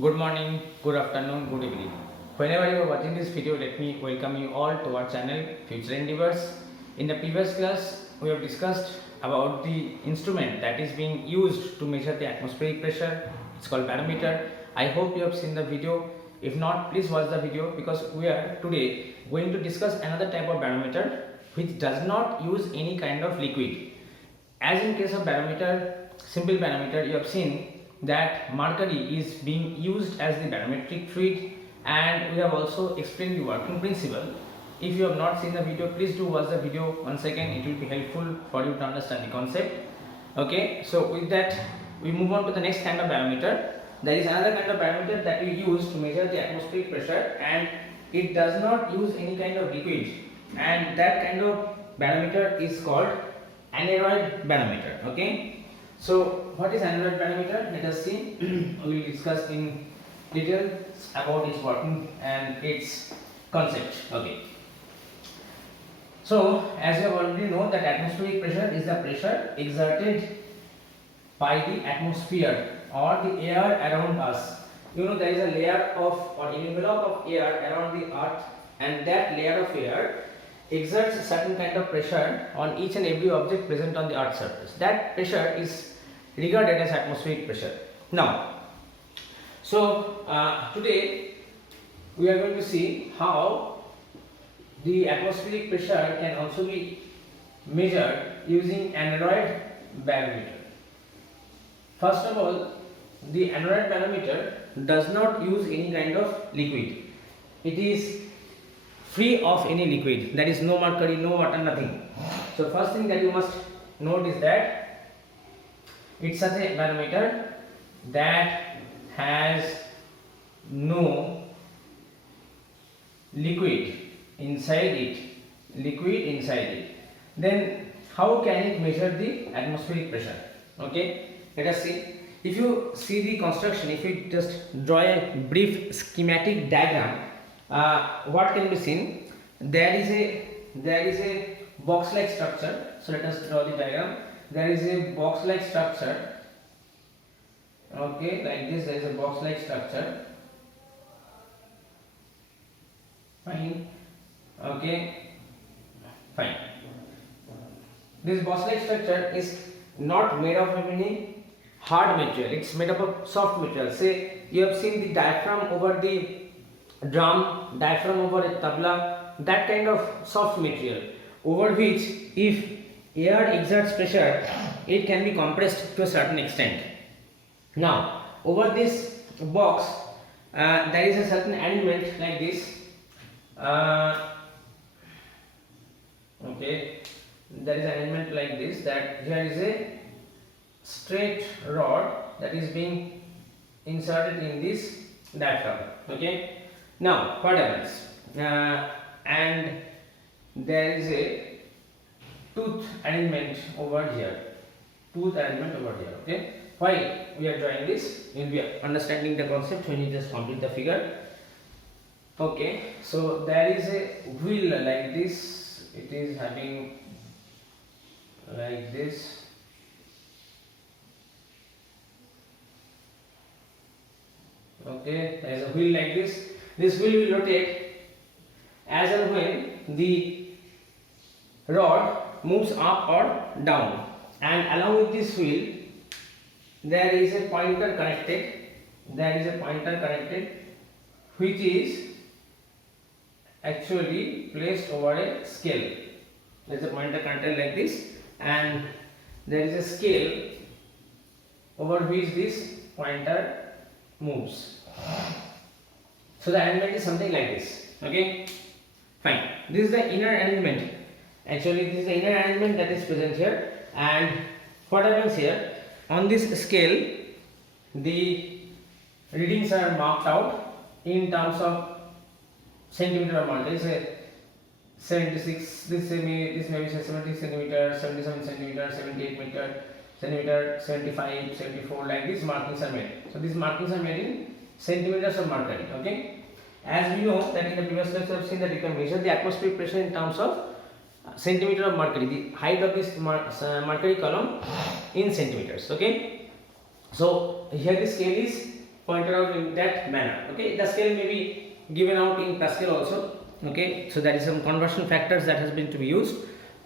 Good morning, good afternoon, good evening. Whenever you are watching this video, let me welcome you all to our channel Future Endeavors. In the previous class, we have discussed about the instrument that is being used to measure the atmospheric pressure. It's called barometer. I hope you have seen the video. If not, please watch the video because we are today going to discuss another type of barometer which does not use any kind of liquid. As in case of barometer, simple barometer, you have seen that mercury is being used as the barometric fluid, and we have also explained the working principle. If you have not seen the video, please do watch the video once again. It will be helpful for you to understand the concept. Okay, so with that we move on to the next kind of barometer. There is another kind of barometer that we use to measure the atmospheric pressure, and it does not use any kind of liquid, and that kind of barometer is called aneroid barometer. Okay, so what is aneroid barometer? Let us see. We will discuss in detail about its working and its concept. Okay, so as you already know that atmospheric pressure is the pressure exerted by the atmosphere or the air around us. You know, there is a layer of or envelope of air around the earth, and that layer of air exerts a certain kind of pressure on each and every object present on the earth's surface. That pressure is regarded as atmospheric pressure. Now, so today we are going to see how the atmospheric pressure can also be measured using aneroid barometer. First of all, the aneroid barometer does not use any kind of liquid. It is free of any liquid. There is no mercury, no water, nothing. So first thing that you must note is that it's such a barometer that has no liquid inside it. Then how can it measure the atmospheric pressure? Okay, let us see. If you see the construction, if you just draw a brief schematic diagram, what can be seen? There is a box like structure. So let us draw the diagram. There is a box like structure. Okay, like this. There is a box like structure. Fine. Okay, fine. This box like structure is not made of any hard material. It's made up of soft material. Say you have seen the diaphragm over the drum, diaphragm over a tabla, that kind of soft material over which if air exerts pressure, it can be compressed to a certain extent. Now over this box there is a certain arrangement like this. Okay, there is an arrangement like this, that here is a straight rod that is being inserted in this diaphragm. Okay, now what happens? And there is a tooth arrangement over here. Okay, why we are drawing this? You will be understanding the concept when you just complete the figure. Okay, so there is a wheel like this. It is having like this. Okay, there is a wheel like this. This wheel will rotate as and when the rod moves up or down, and along with this wheel there is a pointer connected. Which is actually placed over a scale. There is a pointer connected like this, and there is a scale over which this pointer moves. So the arrangement is something like this. Okay, fine. This is the inner arrangement. Actually, this is the inner arrangement that is present here. And what happens here? On this scale, the readings are marked out in terms of centimeter amount. There is a 76. This may be 70 centimeter, 77 centimeter, 78 centimeter, 75, 74. Like these markings are made. So these markings are made in centimeters of mercury. Okay. As we know that in the previous lecture we have seen that you can measure the atmospheric pressure in terms of centimeter of mercury, the height of this mercury column in centimeters. Okay, so here the scale is pointed out in that manner. Okay, the scale may be given out in Pascal also. Okay, so there is some conversion factors that has been to be used,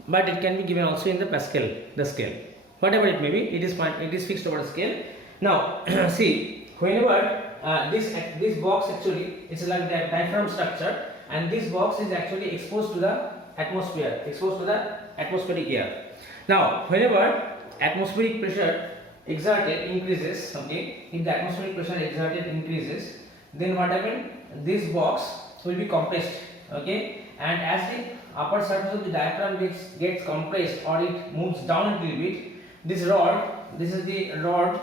but it can be given also in the Pascal, the scale. Whatever it may be, it is fixed over the scale. Now see, whenever this box actually, it's like the diaphragm structure, and this box is actually exposed to the atmosphere, exposed to the atmospheric air. Now whenever atmospheric pressure exerted increases, okay, if the atmospheric pressure exerted increases, then what happens, this box will be compressed, okay, and as the upper surface of the diaphragm gets compressed or it moves down a little bit, this rod, this is the rod,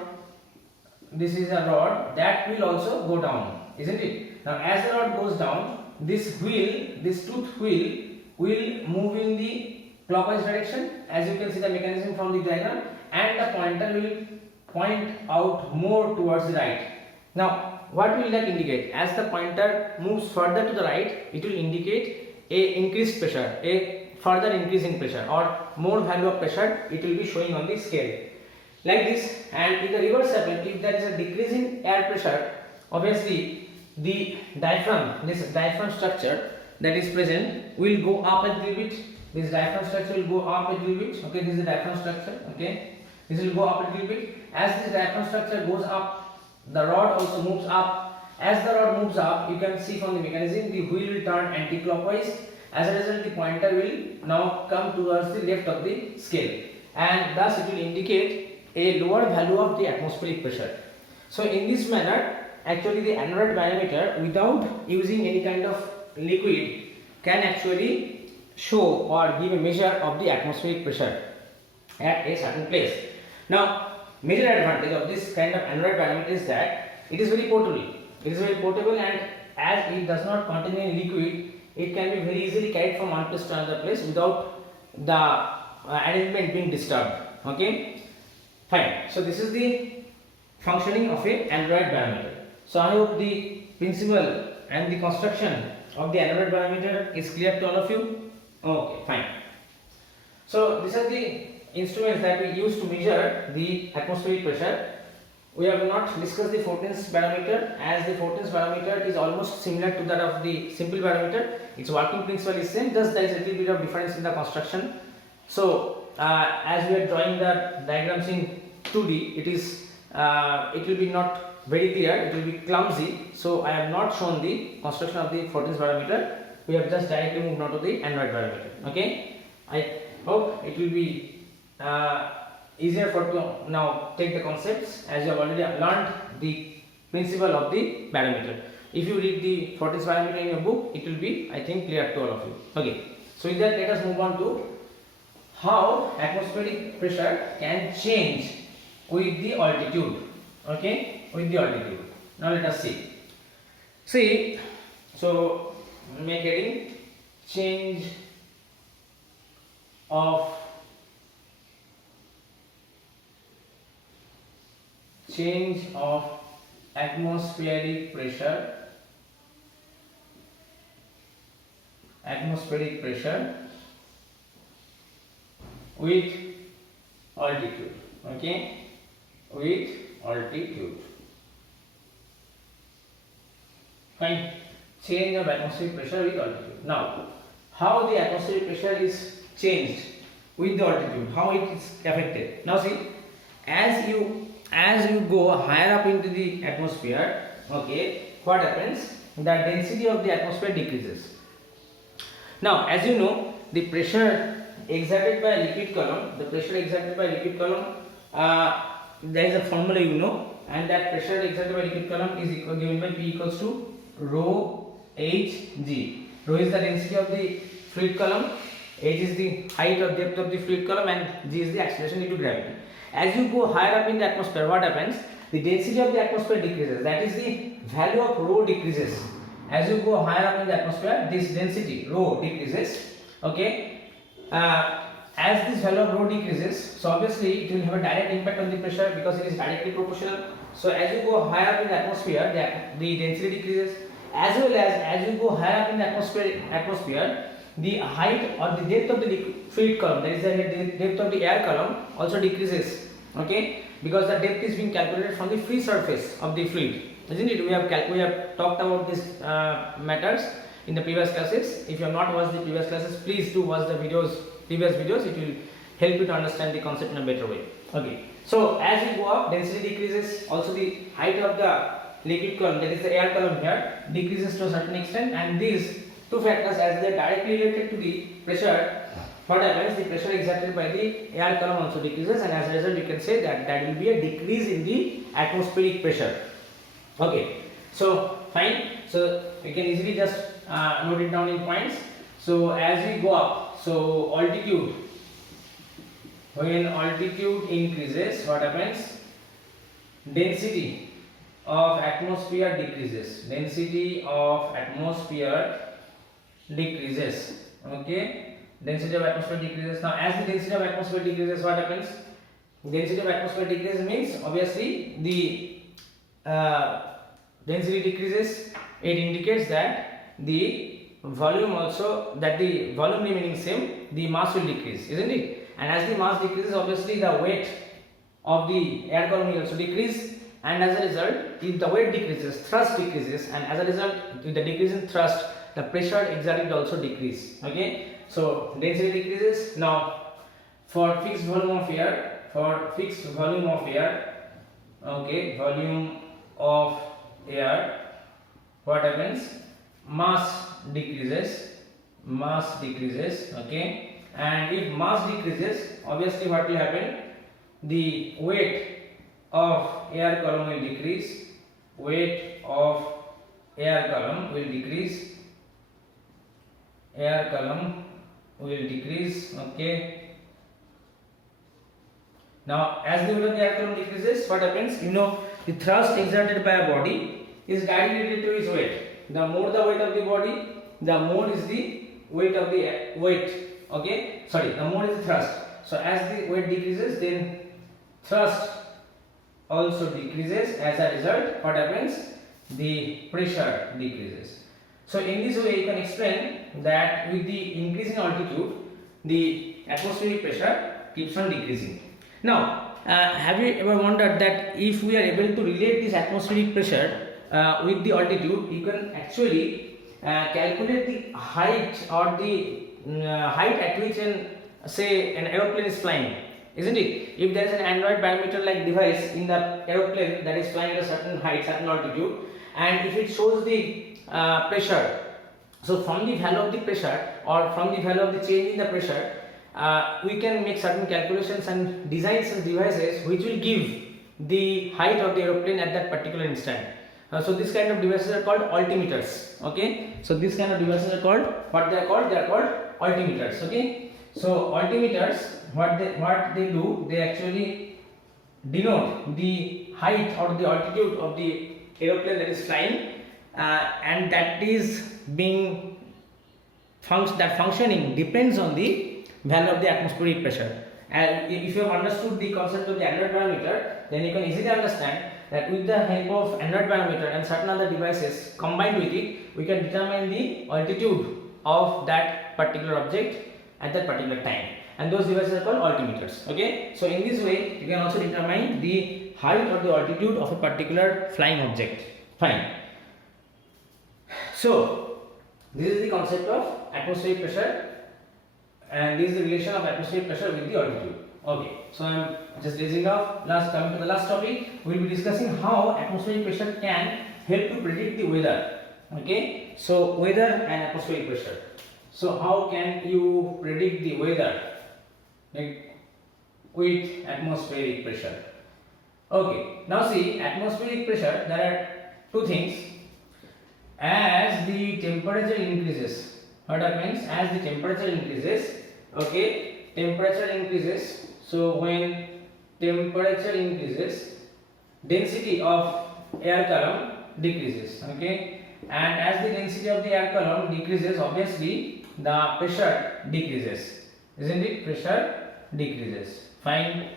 this is a rod that will also go down, isn't it? Now as the rod goes down, this wheel, this tooth wheel will move in the clockwise direction, as you can see the mechanism from the diagram, and the pointer will point out more towards the right. Now what will that indicate? As the pointer moves further to the right, it will indicate a increased pressure, a further increase in pressure, or more value of pressure it will be showing on the scale like this. And if the reverse happens, if there is a decrease in air pressure, obviously the diaphragm, this diaphragm structure that is present will go up a little bit. This diaphragm structure will go up a little bit. Okay, this is the diaphragm structure. Okay, this will go up a little bit. As this diaphragm structure goes up, the rod also moves up. As the rod moves up, you can see from the mechanism the wheel will turn anti-clockwise. As a result, the pointer will now come towards the left of the scale, and thus it will indicate a lower value of the atmospheric pressure. So in this manner, actually the anorak biometer, without using any kind of liquid, can actually show or give a measure of the atmospheric pressure at a certain place. Now major advantage of this kind of anorak biometer is that it is very portable. It is very portable, and as it does not contain any liquid, it can be very easily carried from one place to another place without the arrangement being disturbed. Okay, fine. So this is the functioning of a anorak biometer. So I hope the principle and the construction of the anorak biometer is clear to all of you. Okay, fine. So these are the instruments that we use to measure the atmospheric pressure. We have not discussed the Fortin's barometer, as the Fortin's barometer is almost similar to that of the simple barometer. Its working principle is same, just there is a little bit of difference in the construction. So as we are drawing the diagrams in 2D, it will be not very clear, it will be clumsy. So I have not shown the construction of the Fortin's barometer. We have just directly moved on to the anorak barometer. Okay, I hope it will be easier for to now take the concepts, as you have already learned the principle of the barometer. If you read the Fortin's barometer in your book, it will be, I think, clear to all of you. Okay, so with that, let us move on to how atmospheric pressure can change with the altitude. Okay, with the altitude. Now let us see. See, so make heading change of atmospheric pressure with altitude. Okay, with altitude. Fine. Change of atmospheric pressure with altitude. Now, how the atmospheric pressure is changed with the altitude, how it is affected. Now see, as you go higher up into the atmosphere, okay, what happens? The density of the atmosphere decreases. Now, as you know, the pressure exerted by a liquid column, there is a formula, you know, and that pressure exerted by liquid column is given by P equals to rho hg. Rho is the density of the fluid column, h is the height or depth of the fluid column, and g is the acceleration due to gravity. As you go higher up in the atmosphere, what happens? The density of the atmosphere decreases. That is, the value of rho decreases. As you go higher up in the atmosphere, this density rho decreases. Okay. As this value of rho decreases, so obviously it will have a direct impact on the pressure because it is directly proportional. So as you go higher up in the atmosphere, the density decreases. As well as you go higher up in the atmosphere, the height or the depth of the fluid column, that is the depth of the air column, also decreases. Okay, because the depth is being calculated from the free surface of the fluid. isn't it? We have talked about these matters in the previous classes. If you have not watched the previous classes, please do watch the previous videos. It will help you to understand the concept in a better way. Okay. So as we go up, density decreases. Also the height of the liquid column, that is the air column here, decreases to a certain extent, and these two factors, as they are directly related to the pressure, what happens, the pressure exerted by the air column also decreases, and as a result you can say that there will be a decrease in the atmospheric pressure. Okay, so fine, so we can easily just note it down in points. So as we go up, so altitude, when altitude increases, what happens, density of atmosphere decreases, density of atmosphere decreases. Okay, density of atmosphere decreases. Now as the density of atmosphere decreases, what happens, density of atmosphere decreases means obviously the density decreases. It indicates that the volume also, that the volume remaining same, the mass will decrease, isn't it? And as the mass decreases, obviously the weight of the air column will also decrease, and as a result, if the weight decreases, thrust decreases, and as a result, with the decrease in thrust, the pressure exerted also decrease. Okay, so density decreases. Now for fixed volume of air, okay, volume of air, what happens, mass decreases, okay, and if mass decreases, obviously what will happen, the weight of air column will decrease, weight of air column will decrease, okay. Now as the weight of the air column decreases, what happens, the thrust exerted by a body is directly related to its weight. The more the weight of the body, the more is the weight of the the more is the thrust. So as the weight decreases, then thrust also decreases. As a result, what happens, the pressure decreases. So in this way you can explain that with the increasing altitude, the atmospheric pressure keeps on decreasing. Now have you ever wondered that if we are able to relate this atmospheric pressure with the altitude, you can actually calculate the height or the height at which an aeroplane is flying, isn't it? If there is an Android barometer like device in the aeroplane that is flying at a certain height, certain altitude, and if it shows the pressure, so from the value of the pressure or from the value of the change in the pressure, we can make certain calculations and design such devices which will give the height of the aeroplane at that particular instant. So this kind of devices are called altimeters. Okay, so this kind of devices are called, what they are called, they are called altimeters. Okay, so altimeters, what they do, they actually denote the height or the altitude of the aeroplane that is flying, and that is being functioning depends on the value of the atmospheric pressure. And if you have understood the concept of the Android barometer, then you can easily understand that with the help of Android barometer and certain other devices combined with it, we can determine the altitude of that particular object at that particular time, and those devices are called altimeters. Okay, so in this way you can also determine the height or the altitude of a particular flying object. Fine. So this is the concept of atmospheric pressure, and this is the relation of atmospheric pressure with the altitude. Okay, so I am just raising off. Coming to the last topic, we will be discussing how atmospheric pressure can help to predict the weather. Okay, so weather and atmospheric pressure. So how can you predict the weather with atmospheric pressure? Okay, now see, atmospheric pressure, there are two things. As the temperature increases, what happens, as the temperature increases, okay, temperature increases. So when temperature increases, density of air column decreases. Okay, and as the density of the air column decreases, obviously the pressure decreases, isn't it? Pressure decreases. Fine.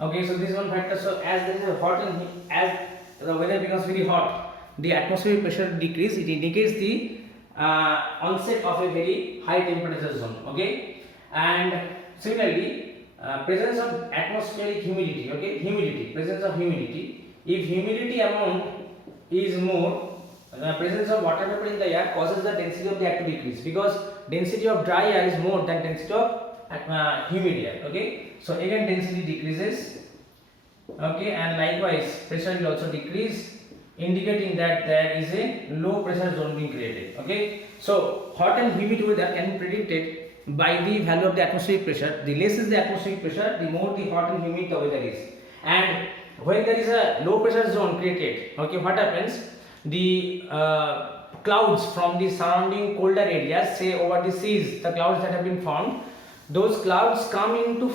Okay, so this is one factor. So as there is a hot and as the weather becomes very hot, the atmospheric pressure decrease. It indicates the onset of a very high temperature zone. Okay, and similarly, presence of atmospheric humidity. Okay, presence of humidity. If humidity amount is more, the presence of water vapor in the air causes the density of the air to decrease, because density of dry air is more than density of humid air. Okay, so again density decreases. Okay, and likewise pressure will also decrease, indicating that there is a low pressure zone being created. Okay, so hot and humid weather can be predicted by the value of the atmospheric pressure. The less is the atmospheric pressure, the more the hot and humid the weather is. And when there is a low pressure zone created, okay, what happens? The clouds from the surrounding colder areas, say over the seas, the clouds that have been formed, those clouds come into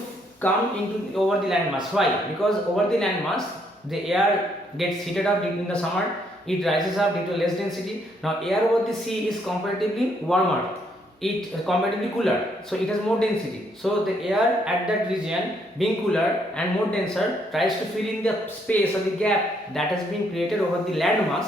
over the landmass. Why? Because over the landmass the air gets heated up in the summer, it rises up due to less density. Now air over the sea is comparatively warmer, it is comparatively cooler, so it has more density. So the air at that region, being cooler and more denser, tries to fill in the space or the gap that has been created over the landmass.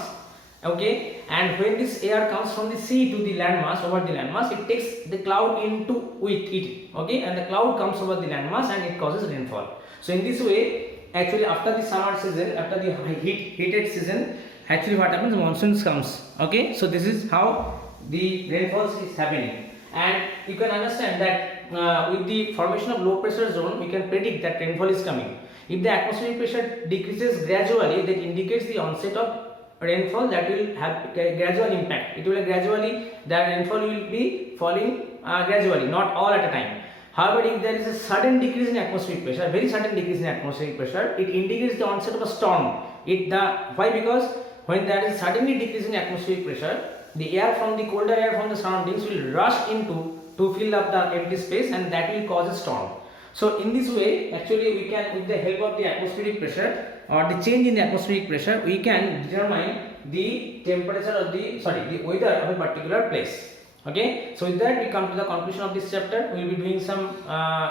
Okay, and when this air comes from the sea to the landmass, over the landmass, it takes the cloud into with it. Okay, and the cloud comes over the landmass and it causes rainfall. So in this way, actually after the summer season, after the heated season, actually what happens? Monsoons comes. Okay, so this is how the rainfalls is happening, and you can understand that with the formation of low pressure zone, we can predict that rainfall is coming. If the atmospheric pressure decreases gradually, that indicates the onset of rainfall that will have gradual impact. It will gradually, that rainfall will be falling gradually, not all at a time. However, if there is a sudden decrease in atmospheric pressure, very sudden decrease in atmospheric pressure, it indicates the onset of a storm. Why? Because when there is suddenly decrease in atmospheric pressure, the air from the colder air from the surroundings will rush into to fill up the empty space, and that will cause a storm. So in this way, actually we can, with the help of the atmospheric pressure or the change in the atmospheric pressure, we can determine the temperature of the weather of a particular place. Okay, so with that we come to the conclusion of this chapter. We will be doing some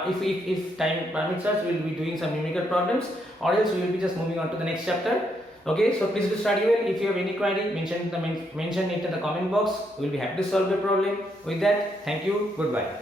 if time permits us, we will be doing some numerical problems, or else we will be just moving on to the next chapter. Okay, so please do study well. If you have any query, mention it in the comment box. We will be happy to solve the problem. With that, thank you, goodbye.